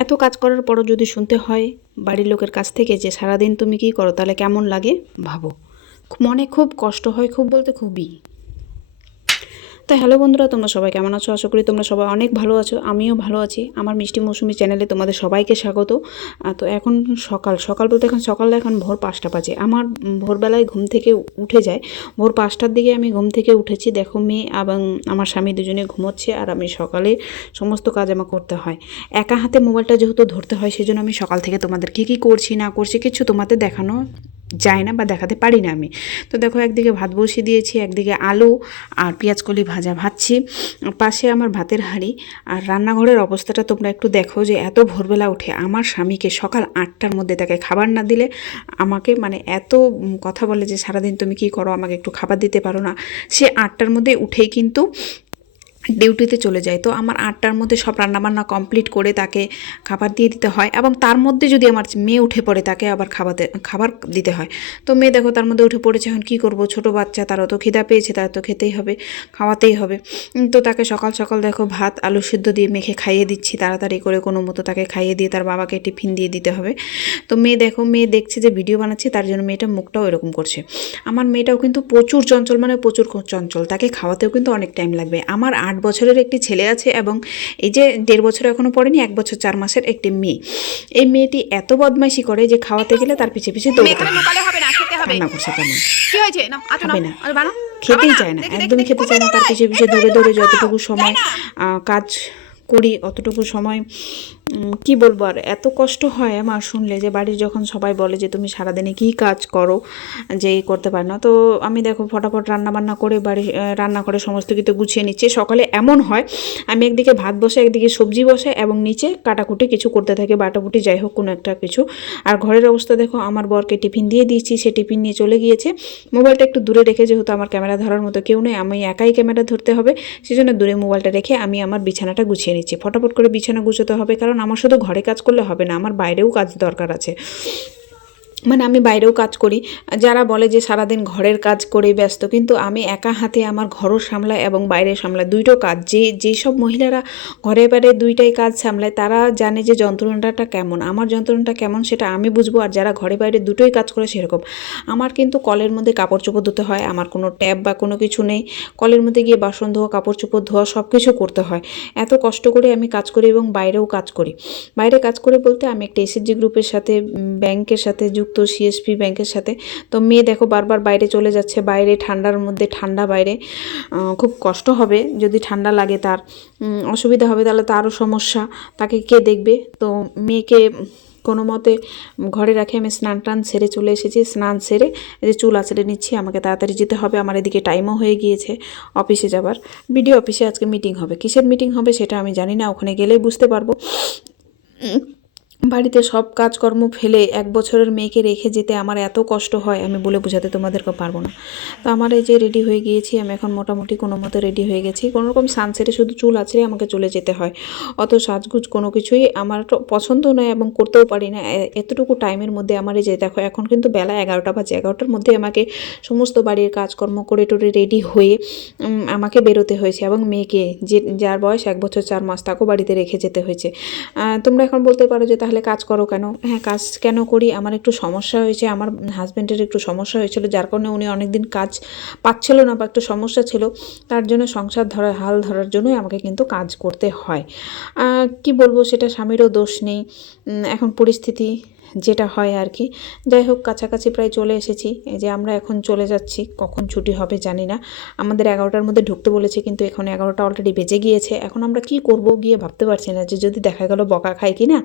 এত কাজ করার পরও যদি শুনতে হয় বাড়ির লোকের কাছ থেকে যে সারাদিন তুমি কি করো, তাহলে কেমন লাগে? ভাবো। মনে খুব কষ্ট হয়, খুব বলতে খুবই। তো হ্যালো বন্ধুরা, তোমরা সবাই কেমন আছো? আশা করি তোমরা সবাই অনেক ভালো আছো, আমিও ভালো আছি। আমার মিষ্টি মৌসুমি চ্যানেলে তোমাদের সবাইকে স্বাগত। তো এখন সকাল সকাল বলতে এখন সকাল এখন ভোর পাঁচটা বাজে। আমার ভোরবেলায় ঘুম থেকে উঠে যায়। ভোর পাঁচটার দিকে আমি ঘুম থেকে উঠেছি। দেখো, মেয়ে এবং আমার স্বামী দুজনে ঘুমোচ্ছে আর আমি সকালে সমস্ত কাজ আমার করতে হয়। একা হাতে মোবাইলটা যেহেতু ধরতে হয়, সেজন্য আমি সকাল থেকে তোমাদের কী কী করছি, না করছি, কিছু তোমাদের দেখানো যায় না বা দেখাতে পারি না আমি। তো দেখো একদিকে ভাত বসিয়ে দিয়েছি, একদিকে আলু আর পেঁয়াজকলি ভাজা ভাজছি। পাশে আমার ভাতের হাঁড়ি। আর রান্নাঘরের অবস্থাটা তোমরা একটু দেখো যে এত ভোরবেলা উঠে আমার স্বামীকে সকাল আটটার মধ্যে তাকে খাবার না দিলে আমাকে মানে এত কথা বলে যে, সারাদিন তুমি কি করো? আমাকে একটু খাবার দিতে পারো না। সে আটটার মধ্যে উঠেই কিন্তু ডিউটিতে চলে যায়। তো আমার আটটার মধ্যে সব রান্নাবান্না কমপ্লিট করে তাকে খাবার দিয়ে দিতে হয় এবং তার মধ্যে যদি আমার মেয়ে উঠে পড়ে তাকে আবার খাবাতে, খাবার দিতে হয়। তো মেয়ে দেখো তার মধ্যে উঠে পড়েছে, এখন কী করব? ছোট বাচ্চা, তারও তো খিদা পেয়েছে, তার তো খেতেই হবে, খাওয়াতেই হবে। তো তাকে সকাল সকাল দেখো ভাত, আলু সিদ্ধ দিয়ে মেখে খাইয়ে দিচ্ছি, তাড়াতাড়ি করে কোনো মতো তাকে খাইয়ে দিয়ে তার বাবাকে টিফিন দিয়ে দিতে হবে। তো মেয়ে দেখো, মেয়ে দেখছে যে ভিডিও বানাচ্ছি, তার জন্য মেয়েটা মুখটাও এরকম করছে। আমার মেয়েটাও কিন্তু প্রচুর চঞ্চল মানে প্রচুর চঞ্চল, তাকে খাওয়াতেও কিন্তু অনেক টাইম লাগবে। আমার আট বছরের একটি ছেলে আছে এবং এই যে দেড় বছর এখনও পড়েনি এক বছর চার মাসের একটি মেয়ে। এই মেয়েটি এত বদমাইশি করে যে খাওয়াতে গেলে তার পিছিয়ে পিছিয়ে দৌড়াতে হবে রান্না করছে না বানো খেতেই চায় না একদমই খেতে চায় না তার পিছিয়ে পিছিয়ে দৌড়ে দৌড়ে যতটুকু সময় কাজ করি, অতটুকু সময় কি বলব আর, এত কষ্ট হয় আমার শুনলে যে বাড়ির যখন সবাই বলে যে তুমি সারাদিনে কী কাজ করো, যে করতে পার না, তো আমি দেখো ফটাফট রান্না বান্না করে বাড়ি রান্না করে সমস্ত কিছু গুছিয়ে নিচ্ছে। সকালে এমন হয়, আমি একদিকে ভাত বসে, একদিকে সবজি বসে এবং নিচে কাটাকুটি কিছু করতে থাকি বাটাকুটি যাই হোক কোনো একটা কিছু। আর ঘরের অবস্থা দেখো, আমার বরকে টিফিন দিয়ে দিয়েছি, সে টিফিন নিয়ে চলে গিয়েছে। মোবাইলটা একটু দূরে রেখে যেহেতু আমার ক্যামেরা ধরার মতো কেউ নেই, আমি একাই ক্যামেরা ধরতে হবে, সেজন্য দূরে মোবাইলটা রেখে আমি আমার বিছানাটা গুছিয়ে নিচ্ছি ফটাফট করে বিছানা গুছোতে হবে, কারণ আমার শুধু ঘরে কাজ করলে হবে না, আমার বাইরেও কাজ দরকার আছে। মানে আমি বাইরেও কাজ করি। যারা বলে যে সারাদিন ঘরের কাজ করে ব্যস্ত, কিন্তু আমি একা হাতে আমার ঘরও সামলাই এবং বাইরে সামলাই দুইটো কাজ, যে যেসব মহিলারা ঘরে বাইরে দুইটাই কাজ সামলায়, তারা জানে যে যন্ত্রণাটা কেমন। আমার যন্ত্রণাটা কেমন সেটা আমি বুঝব, আর যারা ঘরে বাইরে দুটোই কাজ করে সেরকম। আমার কিন্তু কলের মধ্যে কাপড় চোপড় ধুতে হয়, আমার কোনো ট্যাব বা কোনো কিছু নেই। কলের মধ্যে গিয়ে বাসন ধোয়া কাপড় চোপড় ধোয়া সব কিছু করতে হয়। এত কষ্ট করে আমি কাজ করি এবং বাইরেও কাজ করি। বাইরে কাজ করে বলতে আমি একটা এসএসজি গ্রুপের সাথে ব্যাংকের সাথে যুক্ত সিএসপি ব্যাংকের সাথে। তো মেয়ে দেখো বারবার বাইরে চলে যাচ্ছে, বাইরে ঠান্ডার মধ্যে, ঠান্ডা বাইরে। খুব কষ্ট হবে যদি ঠান্ডা লাগে তার। অসুবিধা হবে তাহলে তারও সমস্যা। তাকে কে দেখবে? তো মেয়েকে কোনো মতে ঘরে রাখে আমি স্নান টান সেরে চলে এসেছি। স্নান সেরে যে চুল আঁচড়ে নিচ্ছি, আমাকে তাড়াতাড়ি যেতে হবে। আমার এদিকে টাইমও হয়ে গিয়েছে অফিসে যাবার। বিডিও অফিসে আজকে মিটিং হবে। কিসের মিটিং হবে সেটা আমি জানি না, ওখানে গেলেই বুঝতে পারব। বাড়িতে সব কাজকর্ম ফেলে এক বছরের মেয়েকে রেখে যেতে আমার এত কষ্ট হয়, আমি বলে বোঝাতে তোমাদেরকে পারব না। তো আমার এই যে রেডি হয়ে গিয়েছি, আমি এখন মোটামুটি কোনো মতো রেডি হয়ে গেছি। কোনো রকম সানসেটে শুধু চুল আছড়ে আমাকে চলে যেতে হয়। অত সাজগুজ কোনো কিছুই আমার পছন্দ নয় এবং করতেও পারি না। এতটুকু টাইমের মধ্যে আমার এই যে, দেখো, এখন কিন্তু বেলা এগারোটা বাজে। এগারোটার মধ্যে আমাকে সমস্ত বাড়ির কাজকর্ম করে টোরে রেডি হয়ে আমাকে বেরোতে হয়েছে এবং মেয়েকে যে, যার বয়স এক বছর চার মাস, তাকেও বাড়িতে রেখে যেতে হয়েছে। তোমরা এখন বলতে পারো যে তাহলে কাজ করো কেন? হ্যাঁ কাজ কেন করি? আমার একটু সমস্যা হয়েছে। আমার হাজব্যান্ডের একটু সমস্যা হয়েছিল, যার কারণে উনি অনেকদিন কাজ পাচ্ছিল না বা একটু সমস্যা ছিল। তার জন্য সংসার ধরার, হাল ধরার জন্যই আমাকে কিন্তু কাজ করতে হয়। কি বলব? সেটা স্বামীরও দোষ নেই। এখন পরিস্থিতি যেটা হয় আর কি। যাই হোক কাছাকাছি প্রায় চলে এসেছি। এই যে আমরা এখন চলে যাচ্ছি, কখন ছুটি হবে জানি না। আমাদের এগারোটার মধ্যে ঢুকতে বলেছে, কিন্তু এখন এগারোটা অলরেডি বেজে গিয়েছে। এখন আমরা কি করব গিয়ে ভাবতে পারছি না যে যদি দেখা গেল বকা খাই কি না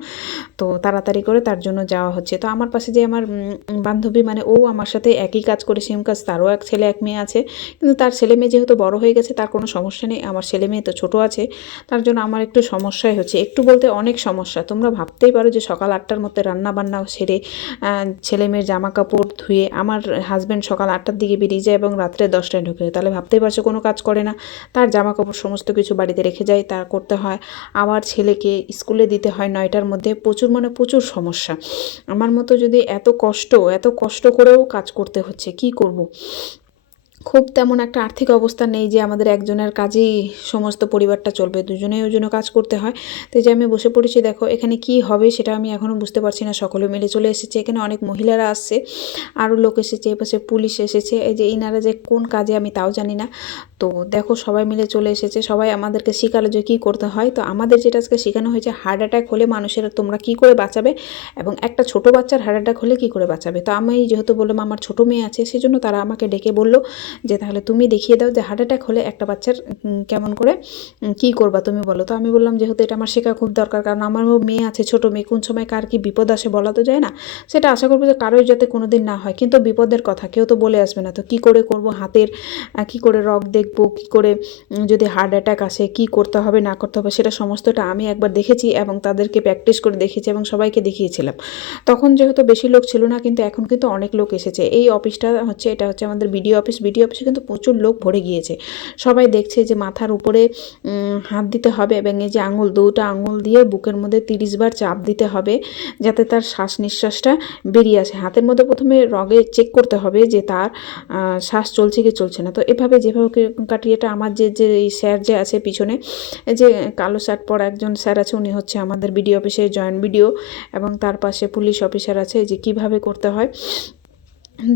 তো তাড়াতাড়ি করে তার জন্য যাওয়া হচ্ছে। তো আমার পাশে যে আমার বান্ধবী মানে ও আমার সাথে একই কাজ করে সেম কাজ, তারও এক ছেলে, এক মেয়ে আছে। কিন্তু তার ছেলে মেয়ে যেহেতু বড় হয়ে গেছে, তার কোনো সমস্যা নেই। আমার ছেলে মেয়ে তো ছোটো আছে, তার জন্য আমার একটু সমস্যাই হচ্ছে। একটু বলতে অনেক সমস্যা। তোমরা ভাবতেই পারো যে সকাল আটটার মধ্যে রান্না বান্না সেরে ছেলেমেয়ের ছেলে মেয়ের জামা কাপড় ধুয়ে আমার হাজব্যান্ড সকাল আটটার দিকে বেরিয়ে যায় এবং রাত্রে দশটায় ঢুকে যায়। তাহলে ভাবতেই পারছ কোনো কাজ করে না। তার জামা কাপড় সমস্ত কিছু বাড়িতে রেখে যায় তার করতে হয়। আমার ছেলেকে স্কুলে দিতে হয় নয়টার মধ্যে। প্রচুর মানে প্রচুর সমস্যা। আমার মতো যদি এত কষ্ট এত কষ্ট করেও কাজ করতে হচ্ছে, কি করব? খুব তেমন একটা আর্থিক অবস্থা নেই যে আমাদের একজনের কাজেই সমস্ত পরিবারটা চলবে, দুজনেই ওই জন্য কাজ করতে হয়। তো যে আমি বসে পড়েছি, দেখো এখানে কি হবে সেটা আমি এখনও বুঝতে পারছি না, সকলে মিলে চলে এসেছে। এখানে অনেক মহিলারা আসছে, আরও লোক এসেছে, এপাশে পুলিশ এসেছে। এই যে ইনারা যে কোন কাজে আমি তাও জানি না। তো দেখো সবাই মিলে চলে এসেছে। সবাই আমাদেরকে শেখালো যে কী করতে হয়। তো আমাদের যেটা আজকে শেখানো হয়েছে, হার্ট অ্যাটাক হলে মানুষের তোমরা কী করে বাঁচাবে এবং একটা ছোট বাচ্চার হার্ট অ্যাটাক হলে কী করে বাঁচাবে? তো আমি যেহেতু বললাম আমার ছোট মেয়ে আছে, সেজন্য তারা আমাকে ডেকে বলল যে তাহলে তুমি দেখিয়ে দাও যে হার্ট অ্যাটাক হলে একটা বাচ্চার কেমন করে কী করবা তুমি বলো? তো আমি বললাম যেহেতু এটা আমার শেখা খুব দরকার, কারণ আমারও মেয়ে আছে ছোট মেয়ে, কোন সময় কার কি বিপদ আসে বলা তো যায় না। সেটা আশা করব যে কারোর যাতে কোনো দিন না হয়, কিন্তু বিপদের কথা কেউ তো বলে আসবে না। তো কী করে করব হাতের কী করে রক দেখব কী করে যদি হার্ট অ্যাটাক আসে কী করতে হবে, না করতে হবে, সেটা সমস্তটা আমি একবার দেখেছি এবং তাদেরকে প্র্যাকটিস করে দেখেছি এবং সবাইকে দেখিয়েছিলাম। তখন যেহেতু বেশি লোক ছিল না, কিন্তু এখন কিন্তু অনেক লোক এসেছে। এই অফিসটা হচ্ছে, এটা হচ্ছে আমাদের বিডিও অফিস বিডিও অফিসে কিন্তু প্রচুর লোক ভরে গিয়েছে। সবাই দেখছে যে মাথার উপরে হাত দিতে হবে এবং এই যে আঙুল, দুটো আঙুল দিয়ে বুকের মধ্যে তিরিশ বার চাপ দিতে হবে যাতে তার শ্বাস নিঃশ্বাসটা বেরিয়ে আসে। হাতের মধ্যে প্রথমে রগে চেক করতে হবে যে তার শ্বাস চলছে কি চলছে না। তো এভাবে যেভাবে কাটিয়েটা আমার যে যে স্যার যে আছে পিছনে যে কালো শার্ট পরা একজন স্যার আছে, উনি হচ্ছে আমাদের বিডিও অফিসে জয়েন্ট বিডিও এবং তার পাশে পুলিশ অফিসার আছে যে কীভাবে করতে হয়।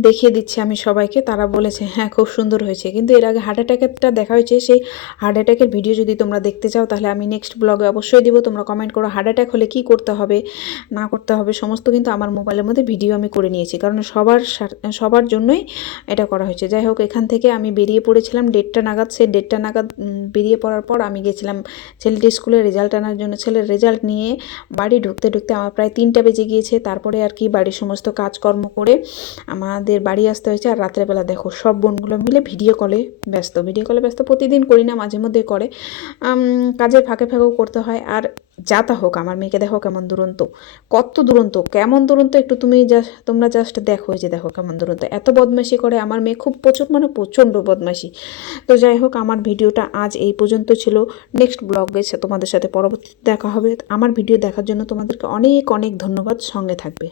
দেখিয়ে দিচ্ছি আমি সবাইকে। তারা বলেছে হ্যাঁ খুব সুন্দর হয়েছে। কিন্তু এর আগে হার্ট অ্যাটাকেরটা দেখা হয়েছে। সেই হার্ট অ্যাটাকের ভিডিও যদি তোমরা দেখতে চাও, তাহলে আমি নেক্সট ব্লগে অবশ্যই দিব। তোমরা কমেন্ট করো হার্ট অ্যাটাক হলে কী করতে হবে, না করতে হবে? সমস্ত কিন্তু আমার মোবাইলের মধ্যে ভিডিও আমি করে নিয়েছি। কারণ সবার সবার জন্যই এটা করা হয়েছে। যাই হোক, এখান থেকে আমি বেরিয়ে পড়েছিলাম। দেড়টা নাগাদ সে ডেটটা নাগাদ বেরিয়ে পড়ার পর আমি গেছিলাম ছেলেটি স্কুলে রেজাল্ট আনার জন্য। ছেলের রেজাল্ট নিয়ে বাড়ি ঢুকতে ঢুকতে আমার প্রায় তিনটা বেজে গিয়েছে। তারপরে আর কি বাড়ির সমস্ত কাজকর্ম করে আমাদের বাড়ি আসতে হয়েছে আর রাত্রেবেলা দেখো সব বোনগুলো মিলে ভিডিও কলে ব্যস্ত। ভিডিও কলে ব্যস্ত প্রতিদিন করি না, মাঝে মধ্যে করে। কাজের ফাঁকে ফাঁকেও করতে হয় আর যা তা হোক, আমার মেয়েকে দেখো কেমন দুরন্ত, কত দুরন্ত, কেমন দুরন্ত একটু তুমি যা তোমরা জাস্ট দেখো যে দেখো কেমন দুরন্ত। এত বদমাইশি করে আমার মেয়ে খুব প্রচুর মানে প্রচণ্ড বদমাইশি তো যাই হোক, আমার ভিডিওটা আজ এই পর্যন্ত ছিল। নেক্সট ব্লগে তোমাদের সাথে পরবর্তী দেখা হবে। আমার ভিডিও দেখার জন্য তোমাদেরকে অনেক অনেক ধন্যবাদ। সঙ্গে থাকবে।